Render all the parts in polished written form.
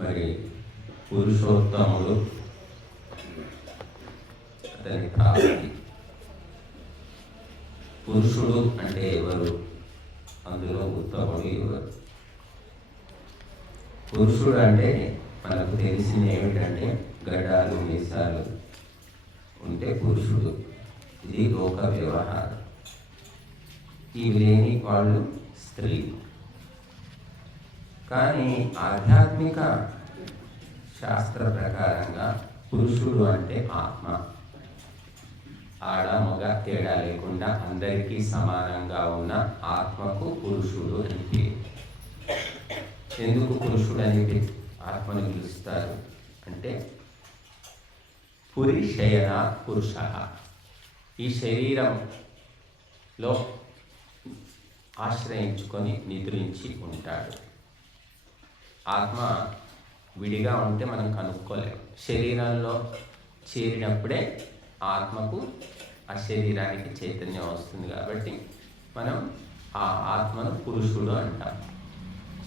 మరి పురుషోత్తముడు అతని ప్రాప్తి. పురుషుడు అంటే ఎవరు, అందులో ఉత్తముడు ఎవరు? పురుషుడు అంటే మనకు తెలిసింది ఏమిటంటే గడ్డాలు మీసాలు ఉంటే పురుషుడు. ఇది లోక వ్యవహారం. ఇవి లేని వాళ్ళు స్త్రీ. కానీ ఆధ్యాత్మిక శాస్త్ర ప్రకారంగా పురుషుడు అంటే ఆత్మ. ఆడ మగ తేడా లేకుండా అందరికీ సమానంగా ఉన్న ఆత్మకు పురుషుడు అని పేరు. ఎందుకు పురుషుడు అని ఆత్మను పిలుస్తారు అంటే పురి శయన పురుష, ఈ శరీరంలో ఆశ్రయించుకొని నిద్రించి ఉంటాడు. ఆత్మ విడిగా ఉంటే మనం కనుక్కోలేము. శరీరంలో చేరినప్పుడే ఆత్మకు ఆ శరీరానికి చైతన్యం వస్తుంది. కాబట్టి మనం ఆ ఆత్మను పురుషుడు అంటాం.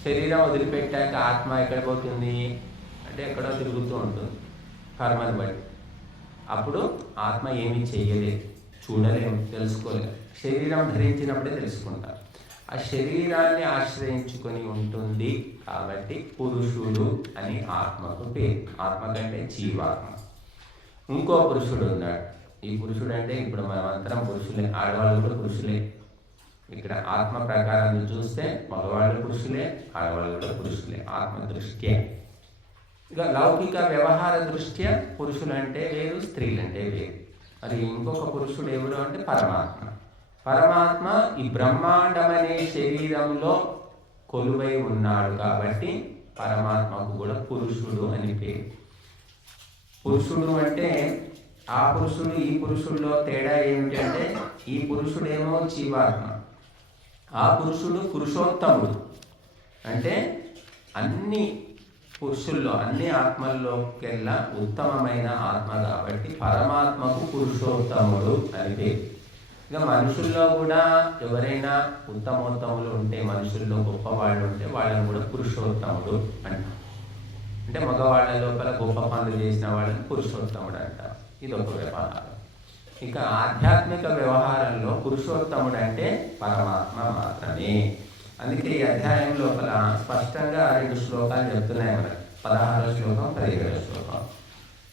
శరీరం వదిలిపెట్టాక ఆత్మ ఎక్కడ పోతుంది అంటే ఎక్కడో తిరుగుతూ ఉంటుంది కర్మను బట్టి. అప్పుడు ఆత్మ ఏమీ చెయ్యలేదు, చూడలేము, తెలుసుకోలేము. శరీరం ధరించినప్పుడే తెలుసుకుంటాం. ఆ శరీరాన్ని ఆశ్రయించుకొని ఉంటుంది కాబట్టి పురుషుడు అని ఆత్మకు పేరు. ఆత్మ కంటే జీవాత్మ. ఇంకో పురుషుడు ఉన్నాడు. ఈ పురుషుడు అంటే ఇప్పుడు మనమంతరం పురుషులే, ఆడవాళ్ళు కూడా పురుషులే. ఇక్కడ ఆత్మ ప్రకారం చూస్తే మగవాళ్ళు పురుషులే, ఆడవాళ్ళు కూడా పురుషులే ఆత్మ దృష్ట్యా. ఇక లౌకిక వ్యవహార దృష్ట్యా పురుషులు అంటే వేరు, స్త్రీలు అంటే వేరు. మరి ఇంకొక పురుషుడు ఎవరు అంటే పరమాత్మ. పరమాత్మ ఈ బ్రహ్మాండం అనే శరీరంలో కొలువై ఉన్నాడు కాబట్టి పరమాత్మకు కూడా పురుషుడు అని పేరు. పురుషుడు అంటే ఆ పురుషుడు ఈ పురుషుల్లో తేడా ఏమిటంటే ఈ పురుషుడేమో జీవాత్మ, ఆ పురుషుడు పురుషోత్తముడు. అంటే అన్ని పురుషుల్లో అన్ని ఆత్మల్లోకెల్లా ఉత్తమమైన ఆత్మ కాబట్టి పరమాత్మకు పురుషోత్తముడు అని పేరు. ఇక మనుషుల్లో కూడా ఎవరైనా ఉత్తమోత్తములు ఉంటే, మనుషుల్లో గొప్పవాళ్ళు ఉంటే వాళ్ళని కూడా పురుషోత్తముడు అంటారు. అంటే మగవాళ్ళ లోపల గొప్ప పనులు చేసిన వాళ్ళని పురుషోత్తముడు అంటారు. ఇది ఒక వ్యవహారం. ఇక ఆధ్యాత్మిక వ్యవహారంలో పురుషోత్తముడు అంటే పరమాత్మ మాత్రమే. అందుకే ఈ అధ్యాయం లోపల స్పష్టంగా 2 శ్లోకాలు చెప్తున్నాయి మనకి. 16వ శ్లోకం, 17వ శ్లోకం.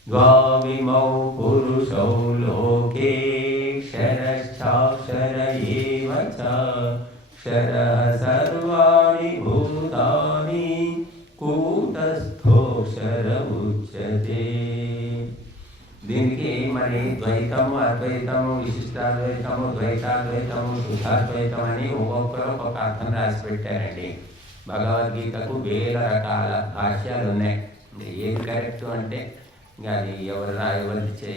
గావిమౌ పురుషౌ లోకే క్షరశ్చాక్షర ఏవ చ క్షరః సర్వాణి భూతాని కూటస్థోక్షర ఉచ్యతే. దీనికి మరి ద్వైతము, అద్వైతము, విశిష్టాద్వైతము, ద్వైతాద్వైతము, శుద్ధాద్వైతం అని ఒక్కొక్కరు ఒక్కొక్క అర్థం రాసి పెట్టారండి. భగవద్గీతకు వేల రకాల భాష్యాలు ఉన్నాయి. ఏది కరెక్ట్ అంటే ఇంకా అది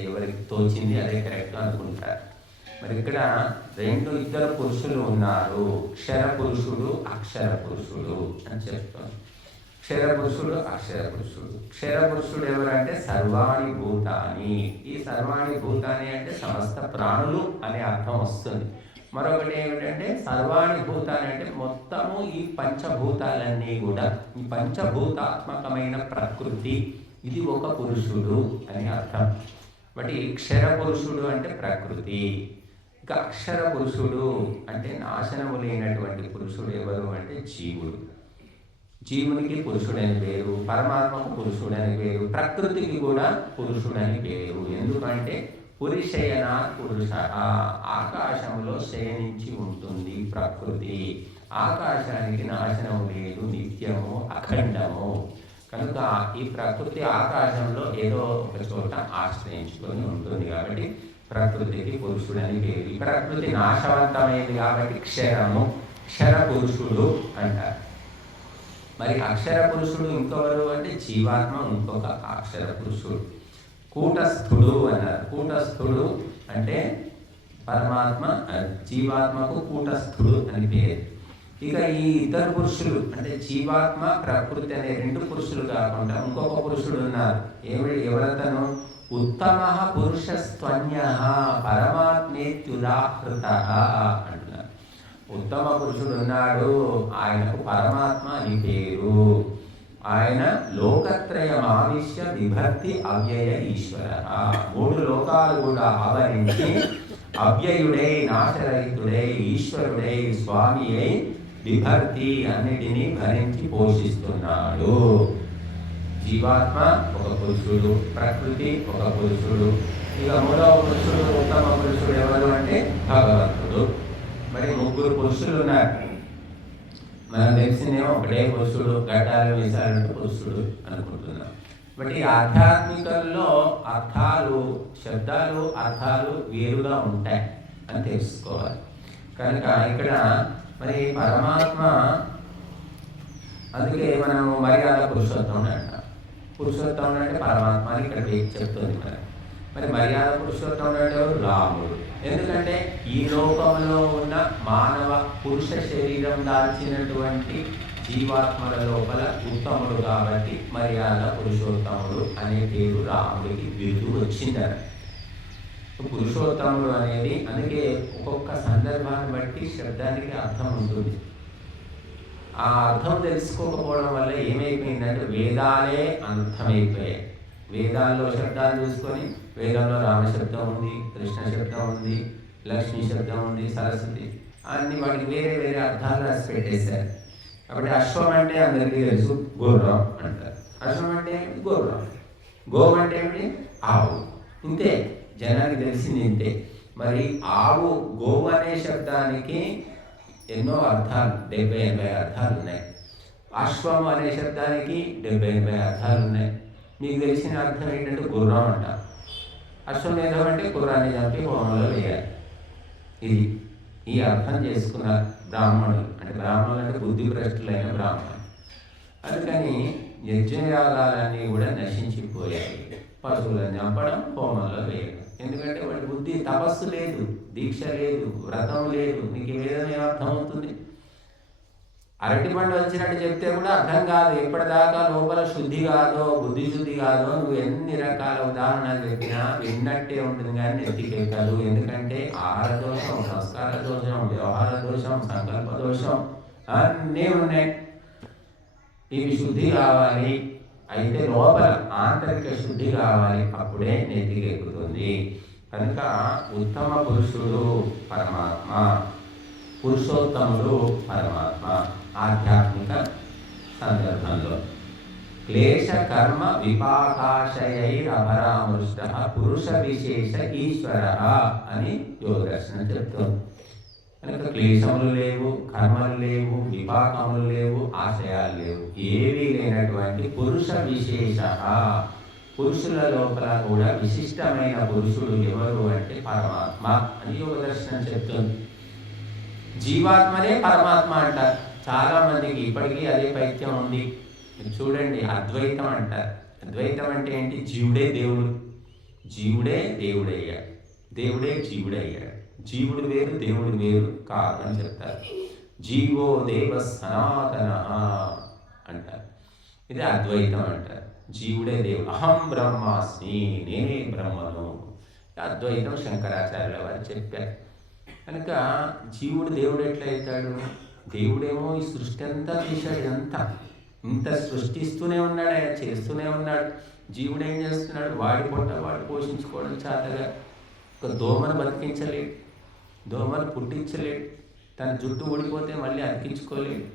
ఎవరికి తోచింది అదే కరెక్ట్ అనుకుంటారు. మరి ఇక్కడ ఇద్దరు పురుషులు ఉన్నారు. క్షర పురుషుడు, అక్షర పురుషుడు అని చెప్తాం. క్షర పురుషుడు, అక్షర పురుషుడు. క్షర పురుషుడు ఎవరంటే సర్వాణి భూతాని. ఈ సర్వాణి భూతాని అంటే సమస్త ప్రాణులు అనే అర్థం వస్తుంది. మరొకటి ఏమిటంటే సర్వాణి భూతాని అంటే మొత్తము ఈ పంచభూతాలన్నీ కూడా, ఈ పంచభూతాత్మకమైన ప్రకృతి, ఇది ఒక పురుషుడు అని అర్థం. బట్టి క్షర పురుషుడు అంటే ప్రకృతి. ఇక అక్షర పురుషుడు అంటే నాశనము లేనటువంటి పురుషుడు ఎవరు అంటే జీవుడు. జీవునికి పురుషుడని పేరు, పరమాత్మకు పురుషుడని పేరు, ప్రకృతికి కూడా పురుషుడని పేరు. ఎందుకంటే పురిశయన పురుష, ఆకాశంలో శయనించి ఉంటుంది ప్రకృతి. ఆకాశానికి నాశనం లేదు, నిత్యము అఖండము. కనుక ఈ ప్రకృతి ఆకాశంలో ఏదో ఒక చోట ఆశ్రయించుకొని ఉంటుంది కాబట్టి ప్రకృతికి పురుషుడని పేరు. ప్రకృతి నాశవంతమైంది కాబట్టి క్షర పురుషుడు అంటారు. మరి అక్షర పురుషుడు ఇంకొకరు అంటే జీవాత్మ, ఇంకొక అక్షర పురుషుడు. కూటస్థుడు అన్నారు. కూటస్థుడు అంటే పరమాత్మ, జీవాత్మకు కూటస్థుడు అని పేరు. ఇక ఈ ఇద్దరు పురుషులు అంటే జీవాత్మ, ప్రకృతి అనే 2 పురుషులు కాకుండా ఇంకొక పురుషుడు ఉన్నారు. ఎవరతను? ఉత్తమ పురుషస్త్వన్య పరమాత్మేత్యుదాహృత అంటున్నారు. ఉత్తమ పురుషుడు ఉన్నాడు, ఆయనకు పరమాత్మ అని పేరు. ఆయన లోకత్రయమావిశ్య విభక్తి అవ్యయ ఈశ్వర. 3 లోకాలు కూడా ఆవరించి అవ్యయుడై, నాశరహితుడై, ఈశ్వరుడై, స్వామి అయి విభక్తి అన్నిటినీ భరించి పోషిస్తున్నాడు. జీవాత్మ ఒక పురుషుడు, ప్రకృతి ఒక పురుషుడు, ఇక 3వ పురుషుడు, ఉత్తమ పురుషుడు ఎవరు అంటే భగవంతుడు. మరి 3 పురుషులు ఉన్నారు. మనం తెలిసిందేమో ఒకటే పురుషుడు, గడ్డాలు వేసాలంటే పురుషుడు అనుకుంటున్నాం. బట్ ఈ ఆధ్యాత్మికల్లో అర్థాలు, శబ్దాలు, అర్థాలు వేరుగా ఉంటాయి అని తెలుసుకోవాలి. కనుక ఇక్కడ మరి పరమాత్మ, అందుకే మనము మర్యాద పురుషోత్తముడు అంటాం. పురుషోత్తముడు అంటే పరమాత్మ అని ఇక్కడ చెప్తుంది. మరి మర్యాద పురుషోత్తముడు అంటే ఎవరు? రాముడు. ఎందుకంటే ఈ లోకంలో ఉన్న మానవ పురుష శరీరం దాల్చినటువంటి జీవాత్మల లోపల ఉత్తముడు కాబట్టి మర్యాద పురుషోత్తముడు అనే పేరు రాముడికి బిరుదు వచ్చిందట. పురుషోత్తముడు అనేది, అందుకే ఒక్కొక్క సందర్భాన్ని బట్టి శబ్దానికి అర్థం ఉంటుంది. ఆ అర్థం తెలుసుకోకపోవడం వల్ల ఏమైపోయిందంటే వేదాలే అర్థమైపోయాయి. వేదాల్లో శబ్దాలు చూసుకొని, వేదంలో రామశబ్దం ఉంది, కృష్ణ శబ్దం ఉంది, లక్ష్మీ శబ్దం ఉంది, సరస్వతి, అన్ని వాటికి వేరే వేరే అర్థాలు రాసి పెట్టేశారు. కాబట్టి అశ్వం అంటే అందరికీ తెలుసు, గుర్రం అంటారు. అశ్వం అంటే ఏమిటి? గుర్రం. గోవు అంటే ఏమిటి? ఆవు. ఇంతే, జనానికి తెలిసింది ఇంతే. మరి ఆవు, గోవు అనే శబ్దానికి ఎన్నో అర్థాలు, 70-80 అర్థాలు ఉన్నాయి. అశ్వం అనే శబ్దానికి 70-80 అర్థాలు ఉన్నాయి. మీకు తెలిసిన అర్థం ఏంటంటే గుర్రం అంట. అశ్వమేధం అంటే గుర్రాన్ని చంపి హోమంలో వేయాలి. ఇది ఈ అర్థం చేసుకున్న బ్రాహ్మణులు, అంటే బ్రాహ్మణులు అంటే బుద్ధిభ్రష్టులైన బ్రాహ్మణులు. అందుకని యజ్ఞయాగాలన్నీ కూడా నశించిపోయాయి. పశువులను చంపడం, హోమంలో వేయడం. ఎందుకంటే వాడి బుద్ధి, తపస్సు లేదు, దీక్ష లేదు, వ్రతం లేదు. నీకు వేదం ఏమర్థం అవుతుంది? అరటి పండు వచ్చినట్టు చెప్తే కూడా అర్థం కాదు. ఎప్పటిదాకా లోపల శుద్ధి కాదో, బుద్ధి శుద్ధి కాదో, నువ్వు ఎన్ని రకాల ఉదాహరణలు చెప్పినా విన్నట్టే ఉంటుంది, కానీ ఎత్తికెక్కదు. ఎందుకంటే ఆహార దోషం, సంస్కార దోషం, వ్యవహార దోషం, సంకల్ప దోషం అన్నీ ఉన్నాయి. ఇవి శుద్ధి కావాలి. అయితే లోపల ఆంతరిక శుద్ధి కావాలి, అప్పుడే నెత్తికెక్కుతుంది. కనుక ఉత్తమ పురుషుడు పరమాత్మ, పురుషోత్తముడు పరమాత్మ. ఆధ్యాత్మిక సందర్భంలో క్లేశ కర్మ విపాకాశయైరపరామృష్ట పురుష విశేష ఈశ్వర అని యోగదర్శనం చెప్తుంది. కనుక క్లేశములు లేవు, కర్మలు లేవు, విపాకములు లేవు, ఆశయాలు లేవు, ఏవీ లేనటువంటి పురుష విశేష, పురుషుల లోపల కూడా విశిష్టమైన పురుషుడు ఎవరు అంటే పరమాత్మ అని యోగదర్శనం చెప్తుంది. జీవాత్మనే పరమాత్మ అంటారు. చాలా మందికి ఇప్పటికీ అదే పైత్యం ఉంది. చూడండి, అద్వైతం అంటారు. అద్వైతం అంటే ఏంటి? జీవుడే దేవుడు, జీవుడే దేవుడయ్యాడు, దేవుడే జీవుడయ్యాడు. జీవుడు వేరు, దేవుడు వేరు కాదు అని చెప్తారు. జీవో దేవ సనాతన అంటారు. ఇది అద్వైతం అంటారు. జీవుడే దేవుడు, అహం బ్రహ్మాస్మి, నేనే బ్రహ్మను. అద్వైతం శంకరాచార్యుల వారు చెప్పారు. కనుక జీవుడు దేవుడు ఎట్లా అవుతాడు? దేవుడేమో ఈ సృష్టి అంతా చేశాడు, ఇదంతా ఇంత సృష్టిస్తూనే ఉన్నాడు, ఆయన చేస్తూనే ఉన్నాడు. జీవుడు ఏం చేస్తున్నాడు? వాడి పొట్ట వాడు పోషించుకోవడం చేతగా. ఒక దోమను బతికించలేడు, దోమను పుట్టించలేడు, తన జుట్టు ఊడిపోతే మళ్ళీ అతికించుకోలేడు.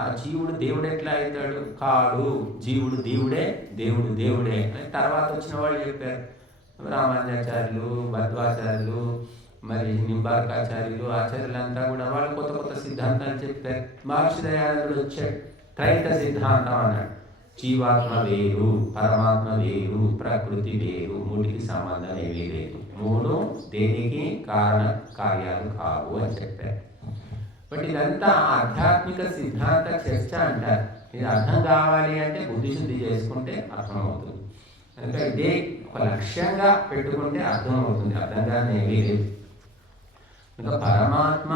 ఆ జీవుడు దేవుడు ఎట్లా అవుతాడు? కాడు. జీవుడు దేవుడే, దేవుడు దేవుడే అని తర్వాత వచ్చిన వాళ్ళు చెప్పారు. రామానుజాచార్యులు, భద్వాచార్యులు, మరి నింబార్కాచార్యులు, ఆచార్యులంతా కూడా వాళ్ళు కొత్త కొత్త సిద్ధాంతాలు చెప్పారు. మహర్షి దయానందుడు వచ్చాడు, త్రైత సిద్ధాంతం అన్నాడు. జీవాత్మ వేరు, పరమాత్మ వేరు, ప్రకృతి వేరు, మూడికి సంబంధం ఏమీ లేదు, మూడు దేనికి కారణ కార్యాలు కావు అని చెప్పారు. బట్ ఇదంతా ఆధ్యాత్మిక సిద్ధాంత చర్చ అంటారు. ఇది అర్థం కావాలి అంటే బుద్ధిశుద్ధి చేసుకుంటే అర్థమవుతుంది. కనుక ఇదే ఒక లక్ష్యంగా పెట్టుకుంటే అర్థమవుతుంది, అర్థం కాని ఏమీ లేదు. ఇంకా పరమాత్మ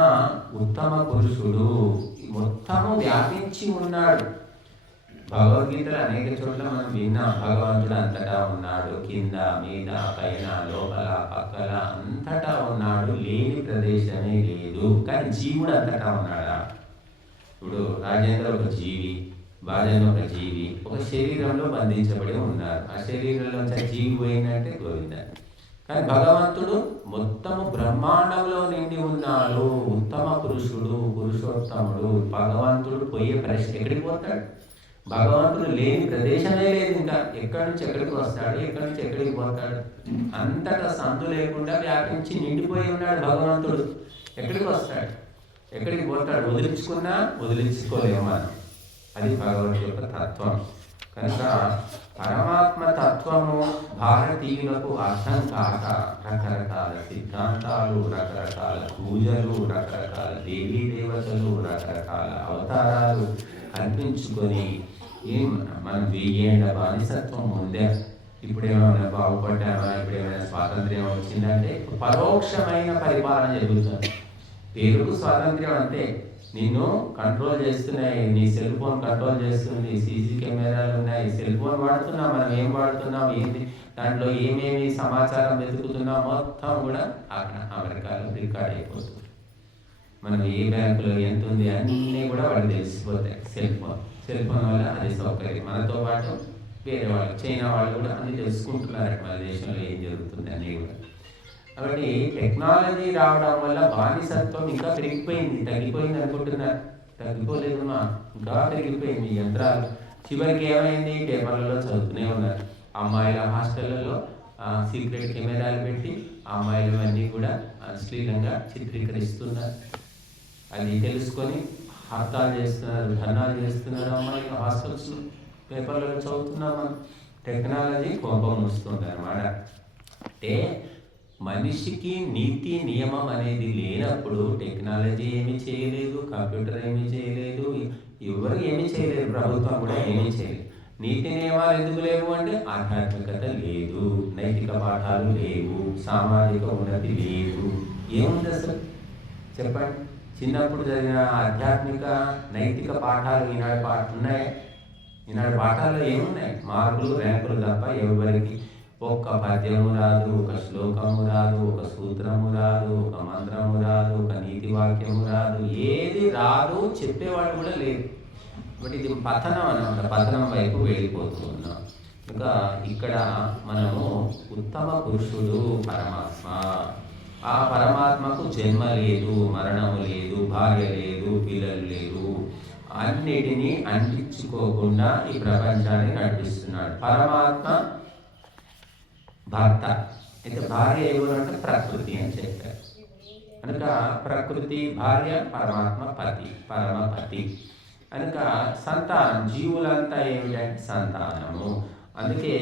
ఉత్తమ పురుషుడు, మొత్తము వ్యాపించి ఉన్నాడు. భగవద్గీతలో అనేక చోట్ల మనం విన్నాం, భగవంతుడు అంతటా ఉన్నాడు, కింద మీద పైన లోపల పక్కల అంతటా ఉన్నాడు, లేని ప్రదేశమే లేదు. కానీ జీవుడు అంతటా ఉన్నాడా? ఇప్పుడు రాజేంద్ర ఒక జీవి, భార్యను ఒక జీవి ఒక శరీరంలో బంధించబడి ఉన్నారు. ఆ శరీరంలో జీవి పోయిందంటే గోవింద. కానీ భగవంతుడు మొత్తము బ్రహ్మాండంలో నిండి ఉన్నాడు. ఉత్తమ పురుషుడు, పురుషోత్తముడు. భగవంతుడు పోయే ప్రశ్న ఎక్కడికి పోతాడు? భగవంతుడు లేని ప్రదేశమే లేదు. ఇంకా ఎక్కడి నుంచి ఎక్కడికి వస్తాడు, ఎక్కడి నుంచి ఎక్కడికి పోతాడు? అంతటా సంతు లేకుండా వ్యాపించి నిండిపోయి ఉన్నాడు భగవంతుడు. ఎక్కడికి వస్తాడు, ఎక్కడికి పోతాడు? వదిలించుకున్నా వదిలించుకోలేము మనం. అది భగవంతుడి యొక్క తత్వం. కనుక పరమాత్మ తత్వము భారతీయులకు అర్థం కాక రకరకాల సిద్ధాంతాలు, రకరకాల పూజలు, రకరకాల దేవీ దేవతలు, రకరకాల అవతారాలు కల్పించుకొని మనం 1000 ఏళ్ల బానిసత్వం ఉందే, ఇప్పుడేమైనా బాగుపడ్డామా, ఇప్పుడేమైనా స్వాతంత్ర్యం వచ్చిందంటే పరోక్షమైన పరిపాలన జరుగుతుంది. పేరుకు స్వాతంత్ర్యం అంతే. నిన్ను కంట్రోల్ చేస్తున్నాయి, నీ సెల్ ఫోన్ కంట్రోల్ చేస్తుంది, సీసీ కెమెరాలు ఉన్నాయి, సెల్ ఫోన్ వాడుతున్నాం, మనం ఏం వాడుతున్నాం, ఏంటి దాంట్లో ఏమేమి సమాచారం వెతుకుతున్నాం మొత్తం కూడా అక్కడ అమెరికాలో రికార్డ్ అయిపోతుంది. మనం ఏ బ్యాంకులో ఎంత ఉంది అన్నీ కూడా వాడికి తెలిసిపోతాయి. సెల్ ఫోన్ వల్ల అది సౌకర్యం. మనతో పాటు వేరే వాళ్ళు, చైనా వాళ్ళు కూడా అన్ని తెలుసుకుంటున్నారు మన దేశంలో ఏం జరుగుతుంది అన్నీ కూడా. కాబట్టి టెక్నాలజీ రావడం వల్ల బానిసత్వం ఇంకా పెరిగిపోయింది. తగ్గిపోయింది అనుకుంటున్నారు, తగ్గిపోలేదు మా, ఇంకా పెరిగిపోయింది. యంత్రాలు చివరికి ఏమైంది, పేపర్లలో చదువుతూనే ఉన్నారు. అమ్మాయిల హాస్టళ్లలో సీక్రెట్ కెమెరాలు పెట్టి అమ్మాయిలు అన్నీ కూడా అశ్లీలంగా చిత్రీకరిస్తున్నారు. అది తెలుసుకొని హర్తాలు చేస్తున్నారు, ధర్నాలు చేస్తున్నారు అమ్మాయిలు హాస్టల్స్. పేపర్లలో చదువుతున్నాం మనం. టెక్నాలజీ కోపం వస్తుంది అన్నమాట. అంటే మనిషికి నీతి నియమం అనేది లేనప్పుడు టెక్నాలజీ ఏమీ చేయలేదు, కంప్యూటర్ ఏమీ చేయలేదు, ఎవరు ఏమీ చేయలేదు, ప్రభుత్వం కూడా ఏమీ చేయలేదు. నీతి నియమాలు ఎందుకు లేవు అంటే ఆధ్యాత్మికత లేదు, నైతిక పాఠాలు లేవు, సామాజిక ఉన్నతి లేదు. ఏముంది అసలు చెప్పండి? చిన్నప్పుడు జరిగిన ఆధ్యాత్మిక నైతిక పాఠాలు ఈనాడు ఉన్నాయి? ఈనాడు పాఠాల్లో ఏమున్నాయి? మార్కులు, ర్యాంకులు తప్ప ఎవరికి ఒక్క పద్యము రాదు, ఒక శ్లోకము రాదు, ఒక సూత్రము రాదు, ఒక మంత్రము రాదు, ఒక నీతి వాక్యము రాదు, ఏది రాదు, చెప్పేవాడు కూడా లేదు. బట్ ఇది పతనం అన్నమాట, పతనం వైపు వెళ్ళిపోతూ ఉన్నాం. ఇంకా ఇక్కడ మనము ఉత్తమ పురుషుడు పరమాత్మ. ఆ పరమాత్మకు జన్మ లేదు, మరణము లేదు, భార్య లేదు, పిల్లలు లేదు, అన్నిటినీ అంటించుకోకుండా ఈ ప్రపంచాన్ని నడిపిస్తున్నాడు. పరమాత్మ భర్త, అయితే భార్య ఎవరంటే ప్రకృతి అని చెప్పారు. కనుక ప్రకృతి భార్య, పరమాత్మ పతి, పరమపతి. కనుక సంతానం, జీవులంతా ఏమిటంటే సంతానము. అందుకే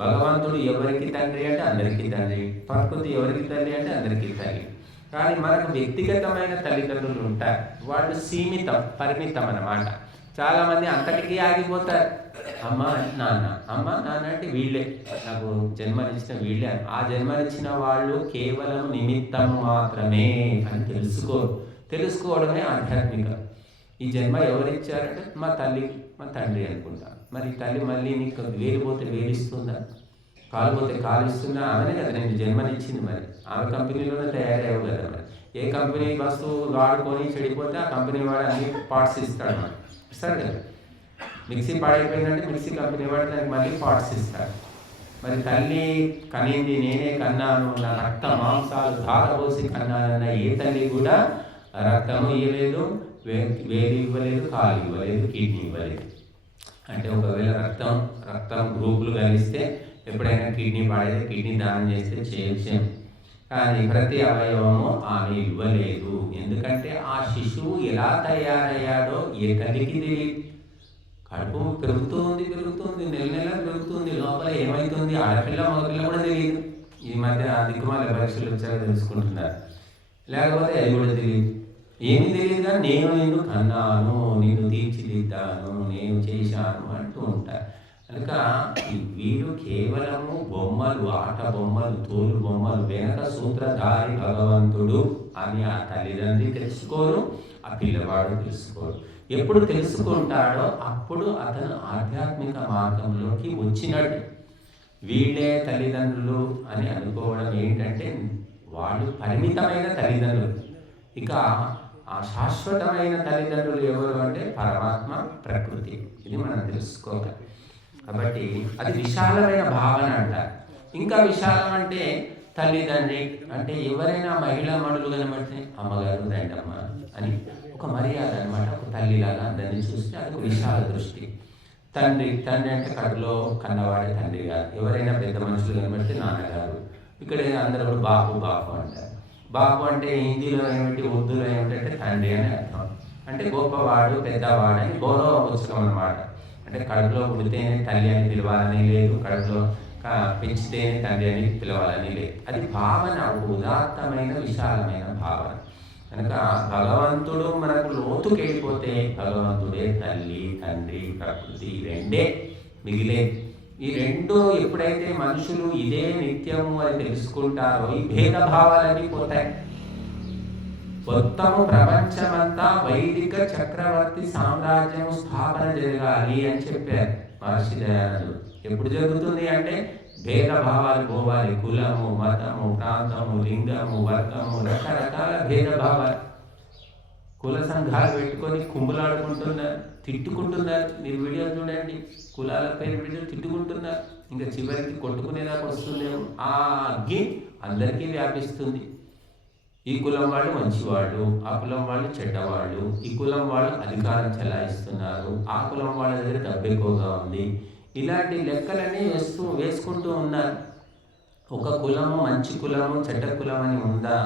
భగవంతుడు ఎవరికి తండ్రి అంటే అందరికీ తండ్రి, ప్రకృతి ఎవరికి తల్లి అంటే అందరికీ తల్లి. కానీ మనకు వ్యక్తిగతమైన తల్లిదండ్రులు ఉంటారు, వాళ్ళు సీమితం, పరిమితం అన్నమాట. చాలామంది అంతటికీ ఆగిపోతారు. అమ్మ నాన్న, అమ్మ నాన్న అంటే వీళ్ళే, నాకు జన్మనిచ్చిన వీళ్ళే. ఆ జన్మనిచ్చిన వాళ్ళు కేవలం నిమిత్తం మాత్రమే అని తెలుసుకోవడమే ఆధ్యాత్మిక. ఈ జన్మ ఎవరిచ్చారంటే మా తల్లి, మా తండ్రి అనుకుంటా. మరి తల్లి మళ్ళీ నీకు వేలిపోతే వేలిస్తుందా, కాలిపోతే కాలిస్తుందా? ఆమెనే కదా నేను జన్మనిచ్చింది. మరి ఆమె కంపెనీలోనే తయారయ్యావు కదా. మరి ఏ కంపెనీ వస్తువు వాడుకొని చెడిపోతే ఆ కంపెనీ వాడు అన్ని పార్ట్స్ ఇస్తాడు, మరి ఇస్తాడు కదా. మిక్సీ పాడైపోయిందంటే మిక్సీ కంపెనీ వాడు దానికి మళ్ళీ పార్ట్స్ ఇస్తాడు. మరి తల్లి కనింది నేనే కన్నాను, నా రక్త మాంసాలు ధారపోసి కన్నానన్న ఏ తల్లి కూడా రక్తము ఇవ్వలేదు, వేలు ఇవ్వలేదు, కాలు ఇవ్వలేదు, కిడ్నీ ఇవ్వలేదు. అంటే ఒకవేళ రక్తం గ్రూపులు కలిస్తే ఎప్పుడైనా కిడ్నీ పాడైతే కిడ్నీ దానం చేస్తే చేయొచ్చు. కానీ ప్రతి అవయవము ఆమె ఇవ్వలేదు. ఎందుకంటే ఆ శిశువు ఎలా తయారయ్యాడో ఏ తల్లికి తెలియదు. కడుపు పెరుగుతుంది, నెల నెల పెరుగుతుంది, లోపల ఏమవుతుంది ఆడపిల్ల మగపిల్ల కూడా తెలియదు. ఈ మధ్య దిక్కుమాల పరీక్షలు వచ్చాక తెలుసుకుంటున్నారు. లేకపోతే అది కూడా తెలియదు, ఏమీ తెలియదు. కానీ నేను నిన్ను కన్నాను, నిన్ను తీర్చిదిద్దాను, నేను చేశాను అంటూ ఉంటారు. కనుక వీళ్ళు కేవలము బొమ్మలు, ఆట బొమ్మలు, తోలు బొమ్మలు. వెనక సూత్రధారి భగవంతుడు అని ఆ తల్లిదండ్రి తెలుసుకోరు, ఆ పిల్లవాడు తెలుసుకోరు. ఎప్పుడు తెలుసుకుంటాడో అప్పుడు అతను ఆధ్యాత్మిక మార్గంలోకి వచ్చినట్టు. వీళ్ళే తల్లిదండ్రులు అని అనుకోవడం ఏంటంటే వాళ్ళు పరిమితమైన తల్లిదండ్రులు. ఇక ఆ శాశ్వతమైన తల్లిదండ్రులు ఎవరు అంటే పరమాత్మ, ప్రకృతి. ఇది మనం తెలుసుకోవాలి. కాబట్టి అది విశాలమైన భావన అంటారు. ఇంకా విశాలం అంటే తల్లిదండ్రి అంటే ఎవరైనా మహిళా మనులు కనబడితే అమ్మగారు దండమ్మ అని ఒక మర్యాద అనమాట. ఒక తల్లిలాగా అందరినీ చూస్తే అది ఒక విశాల దృష్టి. తండ్రి అంటే కడుపులో కన్నవాడే తండ్రి గారు. ఎవరైనా పెద్ద మనుషులు కనబడితే నాన్నగారు. ఇక్కడ అందరూ బాపు బాపు అంటారు. బాపు అంటే హిందీలో ఏమిటి, ఉర్దూలో ఏమిటంటే తండ్రి అని అర్థం. అంటే గొప్పవాడు, పెద్దవాడు అని గౌరవ పుస్తకం అనమాట. అంటే కడుపులో పుడితేనే తల్లి అని పిలవాలని లేదు, కడుపులో పెంచితేనే తండ్రి అని పిలవాలని లేదు. అది భావన, ఒక ఉదాత్తమైన విశాలమైన భావన. కనుక భగవంతుడు మనకు లోతుకెళ్ళిపోతే భగవంతుడే తల్లి, తండ్రి, ప్రకృతి రెండే మిగిలే. ఈ రెండు ఎప్పుడైతే మనుషులు ఇదే నిత్యము అని తెలుసుకుంటారో ఈ భేదభావాలన్నీ పోతాయి. మొత్తము ప్రపంచమంతా వైదిక చక్రవర్తి సామ్రాజ్యం స్థాపన జరగాలి అని చెప్పారు మహర్షి దయానందుడు. ఎప్పుడు జరుగుతుంది అంటే భేదభావాలు పోవాలి. కులము, మతము, ప్రాంతము, లింగము, వర్గము, రకరకాల భేదభావాలు. కుల సంఘాలు పెట్టుకొని కుమ్ములాడుకుంటున్నారు, తిట్టుకుంటున్నారు. మీరు వీడియో చూడండి, కులాల పేరు పెట్టి తిట్టుకుంటున్నారు. ఇంకా చివరికి కొట్టుకునేదాకా వస్తుందేమో. ఆ అగ్గి అందరికీ వ్యాపిస్తుంది. ఈ కులం వాళ్ళు మంచివాళ్ళు, ఆ కులం వాళ్ళు చెడ్డవాళ్ళు, ఈ కులం వాళ్ళు అధికారం చెలాయిస్తున్నారు, ఆ కులం వాళ్ళ దగ్గర డబ్బు ఎక్కువగా ఉంది. ఇలాంటి లెక్కలన్నీ వేసుకుంటూ ఉన్నారు. ఒక కులము మంచి కులము, చెడ్డ కులం అని ఉందా?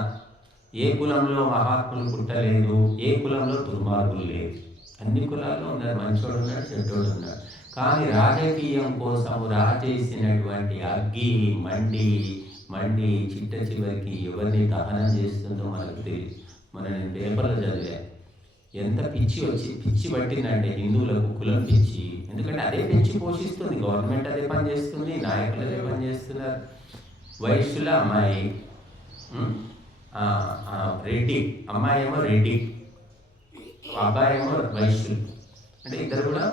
ఏ కులంలో మహాత్ములు పుట్టలేదు, ఏ కులంలో దుర్మార్గులు లేదు. అన్ని కులాల్లో ఉన్నారు, మంచోడు ఉన్నాడు, చెడ్డోడు ఉన్నాడు. కానీ రాజకీయం కోసం రాజేసినటువంటి అగ్గి మండి చిట్ట చివరికి ఎవరిని దహనం చేస్తుందో మనకు తెలియదు. నేను పేపర్లో చదివా. ఎంత పిచ్చి పట్టిందంటే హిందువులకు కులం పిచ్చి. ఎందుకంటే అదే పెంచి పోషిస్తుంది. గవర్నమెంట్ అదే పని చేస్తుంది, నాయకులు అదే పని చేస్తున్నారు. వైశ్యుల అమ్మాయి రెడ్డి, అమ్మాయి ఏమో రెడ్డి, అబ్బాయి ఏమో వైశ్యులు. అంటే ఇద్దరు కూడా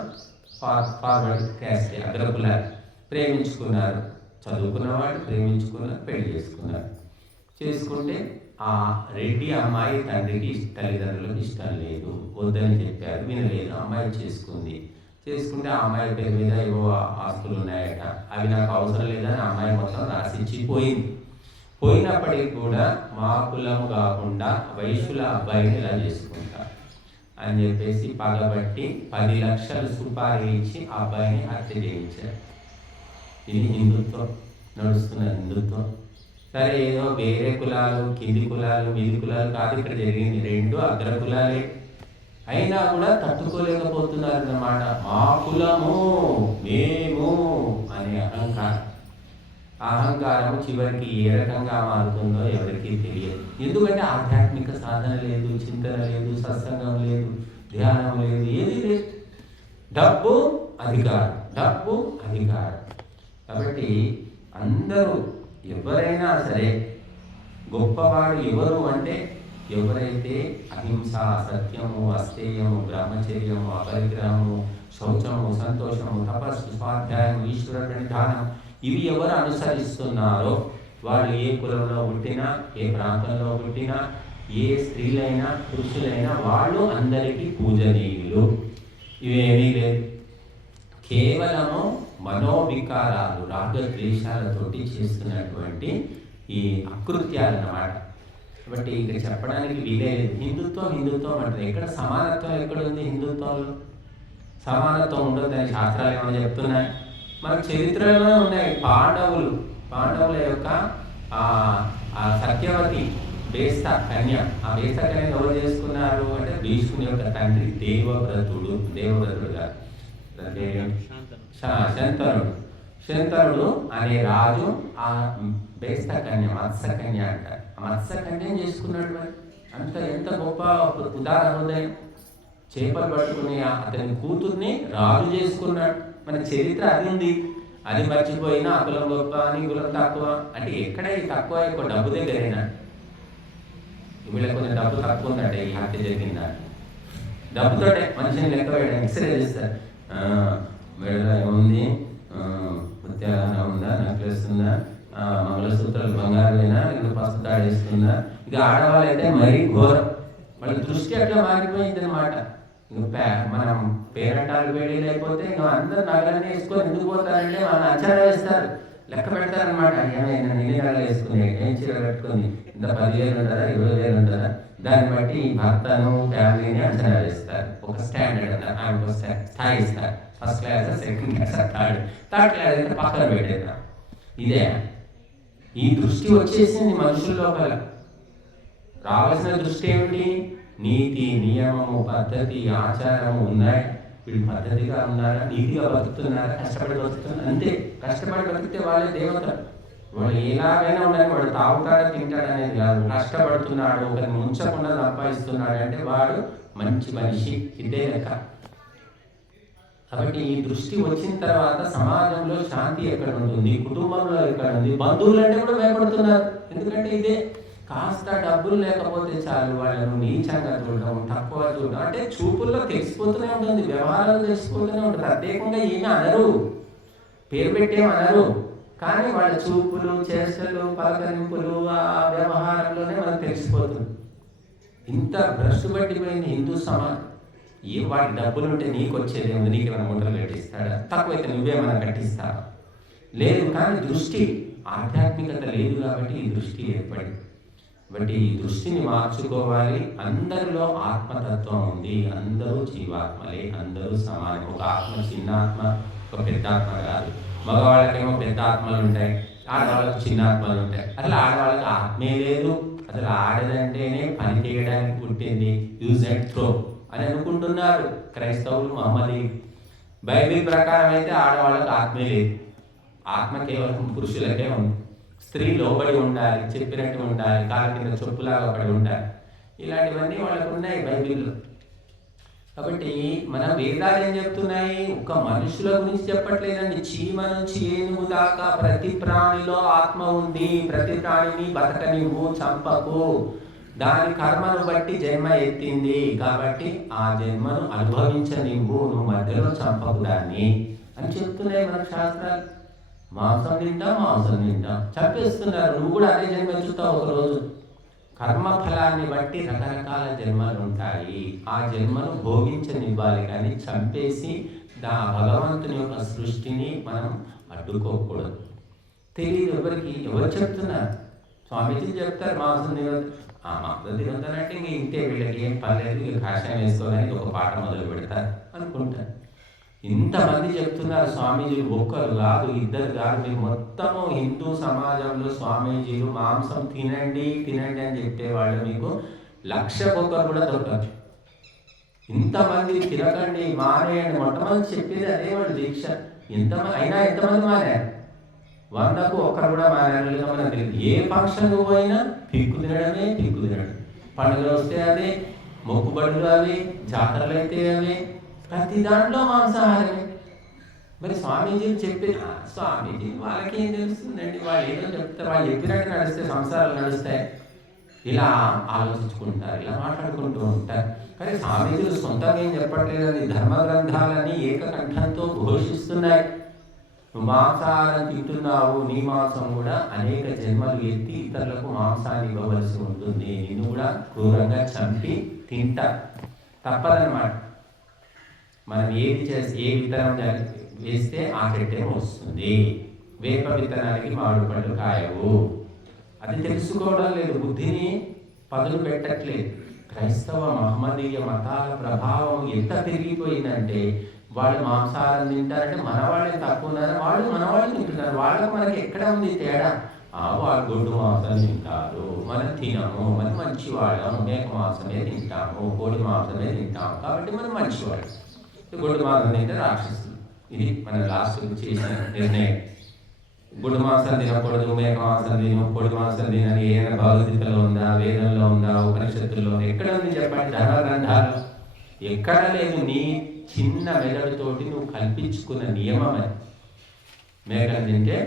ఫార్వర్డ్ క్యాస్ట్, అగ్రకులాలు. ప్రేమించుకున్నారు, చదువుకున్నవాడు ప్రేమించుకున్నారు, పెళ్లి చేసుకుంటే ఆ రెడ్డి అమ్మాయి తండ్రికి తల్లిదండ్రులకు ఇష్టం లేదు, వద్దని చెప్పారు, వినలేదు. అమ్మాయి చేసుకుంటే ఆ అమ్మాయి పేరు మీద ఏవో ఆస్తులు ఉన్నాయట, అవి నాకు అవసరం లేదని అమ్మాయి మొత్తం రాసిచ్చి పోయినప్పటికీ కూడా మా కులం కాకుండా వైశ్యుల అబ్బాయిని ఇలా చేసుకుంటా అని చెప్పేసి పగబట్టి 10 లక్షలు సుపారీ ఇచ్చి ఆ అబ్బాయిని హత్య చేయించారు. ఇది హిందుత్వం, నడుస్తున్న హిందుత్వం. సరే, ఏదో వేరే కులాలు, కింది కులాలు, మీది కులాలు కాదు ఇక్కడ జరిగింది. 2 అగ్రకులాలే. అయినా కూడా తట్టుకోలేకపోతున్నారు అన్నమాట. మా కులము, మేము అనే అహంకారము చివరికి ఏ రకంగా మారుతుందో ఎవరికీ తెలియదు. ఎందుకంటే ఆధ్యాత్మిక సాధన లేదు, చింతన లేదు, సత్సంగం లేదు, ధ్యానం లేదు, ఏది లేదు. డబ్బు అధికారం. కాబట్టి అందరూ ఎవరైనా సరే గొప్పవాడు ఎవరు అంటే ఎవరైతే అహింస, సత్యము, అస్థేయము, బ్రహ్మచర్యము, అపరిగ్రహము, శౌచము, సంతోషము, తపస్సు, స్వాధ్యాయము, ఈశ్వర ప్రణిధానం ఇవి ఎవరు అనుసరిస్తున్నారో వాళ్ళు ఏ కులంలో పుట్టినా, ఏ ప్రాంతంలో పుట్టినా, ఏ స్త్రీలైనా పురుషులైనా వాళ్ళు అందరికీ పూజనీయులు. ఇవేమీ లేదు. కేవలము మనోవికారాలు, రాగద్వేషాలతోటి చేస్తున్నటువంటి ఈ అకృత్యాలన్నమాట. కాబట్టి ఇంకా చెప్పడానికి వీలేదు. హిందుత్వం అంటే ఎక్కడ సమానత్వం ఎక్కడ ఉంది? హిందుత్వంలో సమానత్వం ఉండదని శాస్త్రాలు ఏమైనా చెప్తున్నాయి? మన చరిత్రలో ఉన్నాయి. పాండవుల యొక్క సత్యవతి బేస్త కన్య. ఆ బేస్త కన్యను ఎవరు చేసుకున్నారు అంటే భీష్ముని యొక్క తండ్రి దేవవ్రతుడు గారు శంతనుడు అనే రాజు ఆ బేస్త కన్య, మత్స్య కన్య అంటారు. ఆ మత్స్య కన్యను చేసుకున్నాడు. మరి ఎంత గొప్ప ఉదాహరణ ఉదయం. చేపలు పట్టుకుని అతని కూతుర్ని రాజు చేసుకున్నాడు. మన చరిత్ర అది ఉంది. అది మర్చిపోయినా కులం గొప్ప అని కులం తక్కువ అంటే ఎక్కడ తక్కువ ఎక్కువ డబ్బు దగ్గరైనా వీళ్ళ కొంచెం డబ్బు తక్కువ ఉందంటే ఈ హత్య జరిగిందా డబ్బుతోటే మనిషిని లెక్క వేయడం ఎక్స్రే చేస్తారు. మెడలో ఏముంది, ముత్యాలన ఉందా, నెక్లెస్ ఉందా, మంగళసూత్రాలు బంగారులేనా, ఇంకా పసుపు తాడేస్తుందా. ఇక ఆడవాళ్ళు అయితే మరీ ఘోరం. వాళ్ళు వాళ్ళ దృష్టి అట్లా మారిపోయింది అనమాట. మనం పేరంటాలు వేడి లేకపోతే ఇంకా అందరు నగలన్నీ వేసుకొని ఎందుకు పోతారంటే మన అంచనా వేస్తారు, లెక్క పెడతారనమాట. ఏమైనా ఎన్ని నగలు వేసుకుని, ఏం చీర కట్టుకుని, ఇంత 10,000 ఉంటుందా, 20,000 ఉంటుందా, దాన్ని బట్టి భర్తను ఫ్యామిలీని అంచనా వేస్తారు. ఒక స్టాండర్డ్ ఆమెకు స్థాయి ఇస్తారు. First class, second class, third class అయితే పక్కన పెట్టేద్దాం. ఇదే ఈ దృష్టి వచ్చేసింది మనుషుల లోపల. రావాల్సిన దృష్టి ఏమిటి? నీతి, నియమము, పద్ధతి, ఆచారము ఉన్నాయి. వీళ్ళు పద్ధతిగా ఉన్నారా, నీతిగా బతుకుతున్నారా, కష్టపడి బతుకుతున్నారు, అంతే. కష్టపడి బతికితే వాళ్ళే దేవత. వాడు ఎలాగైనా ఉండాలి, వాడు తాగుతాడా తింటాడు అనేది కాదు. కష్టపడుతున్నాడు, ఒకరిని ఉంచకుండా సంపాదిస్తున్నాడు అంటే వాడు మంచి మనిషి, ఇదే లెక్క. కాబట్టి ఈ దృష్టి వచ్చిన తర్వాత సమాజంలో శాంతి ఎక్కడ ఉంటుంది, కుటుంబంలో ఎక్కడ ఉంది, బంధువులు అంటే కూడా భయపడుతున్నారు. ఎందుకంటే ఇదే కాస్త డబ్బులు లేకపోతే చాలు వాళ్ళను నీచంగా చూడడం, తక్కువ చూడడం, అంటే చూపుల్లో తెలిసిపోతూనే ఉంటుంది, వ్యవహారాలు తెలిసిపోతూనే ఉంటుంది. ప్రత్యేకంగా ఏమీ అనరు, పేరు పెట్టేమనరు, కానీ వాళ్ళ చూపులు, చేష్టలు, పలకరింపులు, ఆ వ్యవహారంలోనే మనకు తెలిసిపోతుంది. ఇంత భ్రష్టు పట్టిపోయింది హిందూ సమాజం. వాడి డబ్బులు ఉంటే నీకు వచ్చేది ఉంది, నీకు ఏమైనా ముట్టలు కట్టిస్తాడా, తక్కువైతే నువ్వేమైనా కట్టిస్తావా? లేదు. కానీ దృష్టి, ఆధ్యాత్మికత లేదు కాబట్టి ఈ దృష్టి ఏర్పడింది. బట్ ఈ దృష్టిని మార్చుకోవాలి. అందరిలో ఆత్మతత్వం ఉంది, అందరూ జీవాత్మలే, అందరూ సమానం. ఒక ఆత్మ చిన్న ఆత్మ, ఒక పెద్ద ఆత్మ కాదు. మగవాళ్ళకేమో పెద్ద ఆత్మలు ఉంటాయి, ఆడవాళ్ళకు చిన్న ఆత్మలు ఉంటాయి. అసలు ఆడవాళ్ళకి ఆత్మే లేదు. అసలు ఆడదంటేనే పని చేయడానికి పుట్టింది, యూజ్ అండ్ త్రో అని అనుకుంటున్నారు క్రైస్తవులు, మహమ్మదీ. బైబిల్ ప్రకారం అయితే ఆడవాళ్ళకు ఆత్మే లేదు. ఆత్మ కేవలం పురుషులకే ఉంది. స్త్రీ లోబడి ఉండాలి, చెప్పినట్టు ఉండాలి, కాళ్ళ కింద చొప్పులాగా పడి ఉండాలి. ఇలాంటివన్నీ వాళ్ళకు ఉన్నాయి బైబిల్లో. కాబట్టి మన వేదాలు ఏం చెప్తున్నాయి? ఒక మనుషుల గురించి చెప్పట్లేదండి. చీమ నుంచి ఏనుగు దాకా ప్రతి ప్రాణిలో ఆత్మ ఉంది. ప్రతి ప్రాణిని బతకనివ్వు, చంపకు. దాని కర్మను బట్టి జన్మ ఎత్తింది కాబట్టి ఆ జన్మను అనుభవించనివ్వు, నువ్వు మధ్యలో చంపకు దాన్ని అని చెప్తున్నాయి మన శాస్త్రాలు. మాంసం తింటా చంపేస్తున్నారు. నువ్వు కూడా అదే జన్మ ఎత్తుతావు ఒకరోజు. కర్మఫలాన్ని బట్టి రకరకాల జన్మలు ఉంటాయి. ఆ జన్మను భోగించనివ్వాలి, కానీ చంపేసి భగవంతుని యొక్క సృష్టిని మనం అడ్డుకోకూడదు. తెలియదు ఎవరికి, ఎవరు చెప్తున్నారు? స్వామీజీ చెప్తారు మాంసం తినొద్దు. మాంసం తినొద్దనంటే ఇంక ఇంతే, వీళ్ళకి ఏం పర్లేదు, వీళ్ళు కాషాయం వేసుకోవడానికి ఒక పాట మొదలు పెడతారు అనుకుంటారు. ఇంతమంది చెప్తున్నారు స్వామీజీలు, ఒక్కరు కాదు, ఇద్దరు కాదు. మీరు మొత్తము హిందూ సమాజంలో స్వామీజీలు మాంసం తినండి తినండి అని చెప్పేవాళ్ళు మీకు 1,00,000 కూడా దొరకదు. ఇంతమంది తినకండి, మానేయండి, మొట్టమొదటి చెప్పేది అదే వాళ్ళు దీక్ష. ఎంతమంది మారారు? 100కు ఒక్కరు కూడా మారారు మనకు తెలియదు. ఏ ఫంక్షన్కు పోయినా పిక్కు తినడం. పండుగలు వస్తే అదే, మొక్కుబడులు అవి, జాతరలు అయితే అవి, ప్రతి దాంట్లో మాంసాహారమే. మరి స్వామీజీలు చెప్పి, స్వామీజీ వాళ్ళకి ఏం తెలుస్తుందండి, వాళ్ళు ఏదో చెప్తారు, వాళ్ళు చెప్పినట్టు నడిస్తే సంసారాలు నడుస్తాయి. ఇలా ఆలోచించుకుంటారు, ఇలా మాట్లాడుకుంటూ ఉంటారు. కానీ స్వామీజీలు సొంతంగా ఏం చెప్పట్లేదని ధర్మ గ్రంథాలని ఏకకంఠంతో ఘోషిస్తున్నాయి. నువ్వు మాంసాహారం తింటున్నావు, నీ మాంసం కూడా అనేక జన్మలు ఎత్తి ఇతరులకు మాంసాన్ని ఇవ్వవలసి ఉంటుంది. నిన్ను కూడా క్రూరంగా చంపి తింటా, తప్పదన్నమాట. మనం ఏది చేస్తే, ఏ విత్తనం వేస్తే ఆ చెట్టేమో వస్తుంది. వేప విత్తనానికి మామిడి పళ్ళు కాయవు. అది తెలుసుకోవడం లేదు, బుద్ధిని పదులు పెట్టట్లేదు. క్రైస్తవ మహమ్మదీయ మతాల ప్రభావం ఎంత పెరిగిపోయిందంటే, వాళ్ళు మాంసాహారం తింటారంటే మన వాళ్ళని తక్కువ ఉన్నారు, వాళ్ళు మన వాళ్ళు తింటున్నారు. వాళ్ళకు మనకి ఎక్కడ ఉంది తేడా? వాళ్ళు గొడ్డు మాంసం తింటారు, మనం తినము, మనం మంచివాళ్ళం, మేక మాంసమే తింటాము, కోడి మాంసమే తింటాము, కాబట్టి మనం మంచివాళ్ళం. గొడ్డు మాంసం తింటే రాక్షసులు. ఇది మన లాస్ట్ చేసిన నిర్ణయం. గుడ్డు మాంసం తినకూడదు, మేక మాంసం తిను, కోడి మాంసం తినని ఏదైనా భగవద్గీతలో ఉందా, వేదంలో ఉందా, ఉపనిషత్తుల్లో ఎక్కడ ఉంది చెప్పండి? ధర్మ గ్రంథాలు ఎక్కడ లేదు. నీ చిన్న మెదడుతోటి నువ్వు కల్పించుకున్న నియమం అది. మేకలు తింటే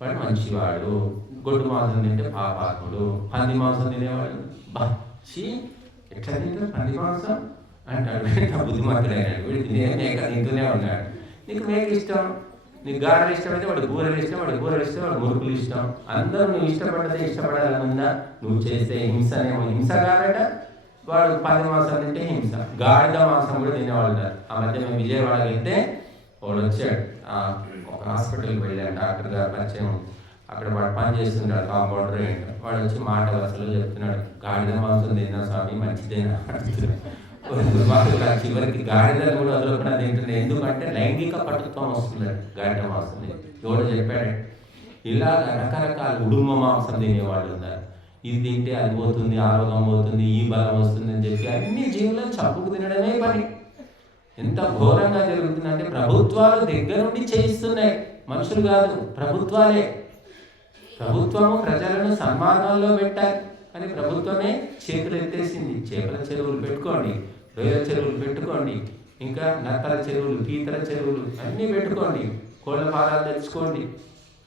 వాడు మంచివాడు, గొడ్డు మాంసం తింటే పాపాత్ముడు, పంది మాంసం తినేవాడు బచ్చి ఎట్లా తింటాడు పంది మాంసం అంటాడు. బుద్ధిమంతుడైనాడు, వీడు తినే మేక తింటూనే ఉన్నాడు. నీకు మేక ఇష్టం, నీకు గారెలు ఇష్టమైతే వాడు బూరెలు ఇష్టం, వాడు బూరెలు ఇష్టం, వాడు మురుకులు ఇష్టం. అందరూ నువ్వు ఇష్టపడ్డదే ఇష్టపడాలని ఉందా? నువ్వు చేసే హింసనేమో హింస కాదట, వాడు 10 మాంసం తింటే హింస. గాడిద మాంసం కూడా తినేవాళ్ళు ఉన్నారు. ఆ మధ్య మేము విజయవాడకి వెళ్తే వాడు వచ్చాడు, ఒక హాస్పిటల్కి వెళ్ళాడు, డాక్టర్ గారు పరిచయం. అక్కడ వాడు పని చేస్తుంటాడు, కాంపౌండర్ ఏంటో. వాడు వచ్చి మాట వరుసలో చెప్తున్నాడు, గాడిద మాంసం తిన్నా స్వామి మంచిదేనా అడుగుతున్నాడు. చివరికి గాడిదలు కూడా వదలకుండా తింటున్నాయి. ఎందుకంటే లైంగిక పట్టుత్వం వస్తుంది గాడిద మాంసం. ఎవడు చెప్పాడు? ఇలాగ రకరకాల ఉడుమ మాంసం తినేవాళ్ళు ఉన్నారు. ఇది తింటే అది పోతుంది, ఆరోగ్యం పోతుంది, ఈ బలం వస్తుంది అని చెప్పి అన్ని జీవులను చంపుకు తినడమే పని. ఎంత ఘోరంగా జరుగుతుందంటే ప్రభుత్వాలు దగ్గరుండి చేయిస్తున్నాయి, మనుషులు కాదు, ప్రభుత్వాలే. ప్రభుత్వము ప్రజలను సన్మానాల్లో పెట్టాలి అని ప్రభుత్వమే చేతులు ఎత్తేసింది. చేపల చెరువులు పెట్టుకోండి, రొయ్యల చెరువులు పెట్టుకోండి, ఇంకా నత్తల చెరువులు, పీతల చెరువులు అన్నీ పెట్టుకోండి, కోళ్ళ ఫారాలు తెచ్చుకోండి.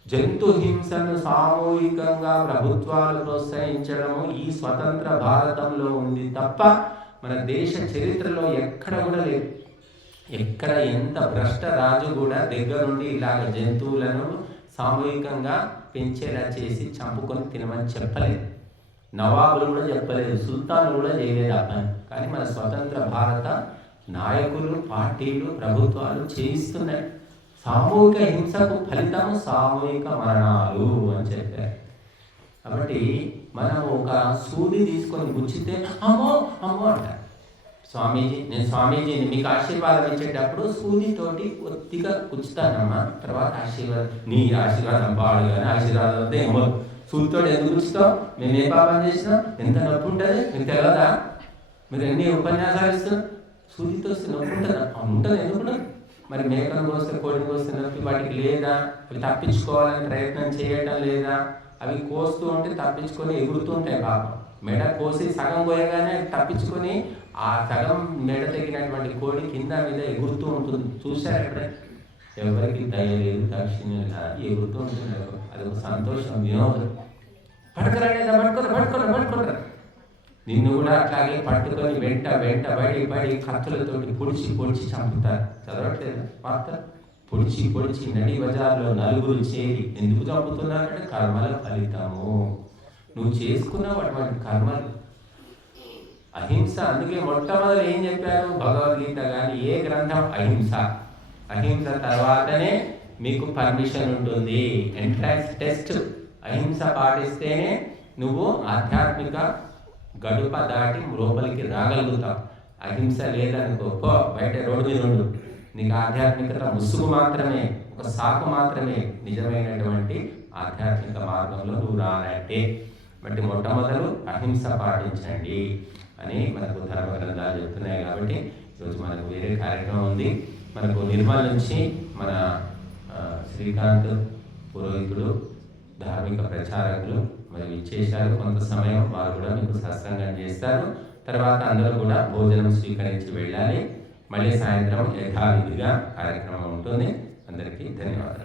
జంతు హింసను సామూహికంగా ప్రభుత్వాలు ప్రోత్సహించడము ఈ స్వతంత్ర భారతంలో ఉంది తప్ప మన దేశ చరిత్రలో ఎక్కడ కూడా లేదు. ఎక్కడ ఎంత భ్రష్ట రాజు కూడా దగ్గరుండి ఇలాగ జంతువులను సామూహికంగా పెంచేలా చేసి చంపుకొని తినమని చెప్పలేదు. నవాబులు కూడా చెప్పలేదు, సుల్తాన్లు కూడా చేయలేదు ఆ పని. కానీ మన స్వతంత్ర భారత నాయకులు, పార్టీలు, ప్రభుత్వాలు చేయిస్తున్నాయి. సామూహిక హింసకు ఫలితము సామూహిక మరణాలు అని చెప్పారు. కాబట్టి మనం ఒక సూది తీసుకొని గుచ్చితే అమ్మో అమ్మో అంటారు. స్వామీజీ, నేను స్వామీజీని మీకు ఆశీర్వాదం ఇచ్చేటప్పుడు సూదితోటి కొద్దిగా గుచ్చుతానమ్మా, తర్వాత ఆశీర్వాదం, నీ ఆశీర్వాదం పాడు కానీ ఆశీర్వాదం వద్ద ఏమో. సూదితో ఎందుకు గుచ్చుతాం? మేము ఏ పాపం చేసినాం? ఎంత నొప్పి ఉంటుంది మీకు తెలియదా? మీరు ఎన్ని ఉపన్యాసాలు ఇస్తాం, సూదితో వస్తే నొప్పి ఉంటుందా? ఉంటుంది, ఎందుకు? మరి మేకను కోస్తే, కోడిని కోస్తే నొప్పి వాటికి లేదా? అవి తప్పించుకోవాలని ప్రయత్నం చేయడం లేదా? అవి కోస్తూ ఉంటే తప్పించుకొని ఎగురుతూ ఉంటాయి. పాపం మెడ కోసి సగం పోయగానే తప్పించుకొని ఆ సగం మెడ తగినటువంటి కోడి కింద మీద ఎగురుతూ ఉంటుంది. చూశారు ఎప్పుడే? ఎవరికి దయ లేదు, దాక్షిణ్యం ఎగురుతూ ఉంటుంది. అది ఒక సంతోషం, వినోదం. పట్టుకోరా నిన్ను కూడా అట్లాగే పట్టుకొని వెంట పడి కత్తులతోటి పొడిచి చంపుతారు. చదవట్లేదు వార్త? పొడిచి నడి బజార్లో నలుగురు చేరి ఎందుకు చంపుతున్నారంటే కర్మల ఫలితము. నువ్వు చేసుకున్నావు అటువంటి కర్మలు. అహింస. అందుకే మొట్టమొదటి ఏం చెప్పారు? భగవద్గీత కానీ ఏ గ్రంథం? అహింస తర్వాతనే మీకు పర్మిషన్ ఉంటుంది, ఎంట్రన్స్ టెస్ట్. అహింస పాటిస్తేనే నువ్వు ఆధ్యాత్మిక గడుప దాటి లోపలికి రాగలుగుతావు. అహింస లేదనుకో, పో బయట రోడ్డు మీద ఉండు. నీకు ఆధ్యాత్మికత ముసుగు మాత్రమే, ఒక సాకు మాత్రమే. నిజమైనటువంటి ఆధ్యాత్మిక మార్గంలో నువ్వు రానంటే బట్టి మొట్టమొదలు అహింస పాటించండి అని మనకు ధర్మ గ్రంథాలు చెప్తున్నాయి. కాబట్టి ఈరోజు మనకు వేరే కార్యక్రమం ఉంది. మనకు నిర్మల్ నుంచి మన శ్రీకాంత్ పురోహితుడు, ధార్మిక ప్రచారకులు మరి ఇచ్చేశారు. కొంత సమయం వారు కూడా మీకు సత్సంగం చేస్తారు. తర్వాత అందరూ కూడా భోజనం స్వీకరించి వెళ్ళాలి. మళ్ళీ సాయంత్రం యథావిధిగా కార్యక్రమం ఉంటుంది. అందరికీ ధన్యవాదాలు.